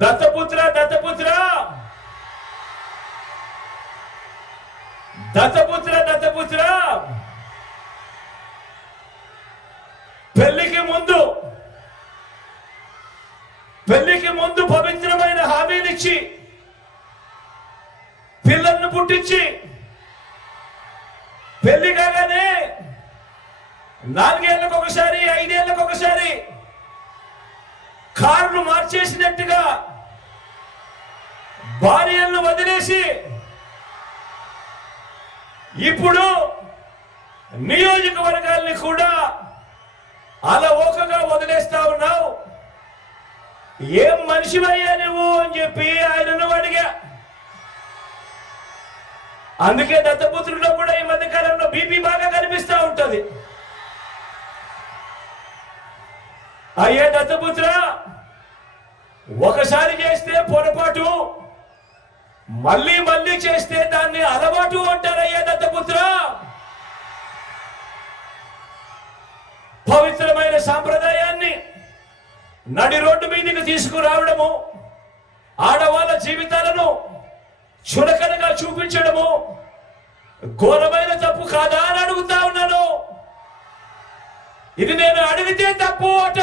దత్తపుత్ర దత్తపుత్ర దత్తపుత్ర దత్తపుత్ర పెళ్లికి ముందు పవిత్రమైన హామీలిచ్చి పిల్లలను పుట్టించి పెళ్లి కాగానే 4 ఏళ్లకు ఒకసారి 5 ఏళ్లకు ఒకసారి కార్లు మార్చేసినట్టుగా భార్యలను వదిలేసి ఇప్పుడు నియోజకవర్గాల్ని కూడా అలవోకగా వదిలేస్తా ఉన్నావు. ఏం మనిషివయ్యా నువ్వు అని చెప్పి ఆయనను అడిగా. అందుకే దత్తపుత్రుల్లో కూడా ఈ మధ్య కాలంలో బీపీ బాగా కనిపిస్తా ఉంటది. అయ్యే దత్తపుత్ర, ఒకసారి చేస్తే పొరపాటు, మళ్ళీ మళ్ళీ చేస్తే దాన్ని అలవాటు అంటారయ్యా దత్తపుత్ర. పవిత్రమైన సాంప్రదాయాన్ని నడి రోడ్డు మీదకి తీసుకురావడము, ఆడవాళ్ళ జీవితాలను చులకనగా చూపించడము ఘోరమైన తప్పు కాదా అని అడుగుతా ఉన్నాను. ఇది నేను అడిగితే తప్పు అట.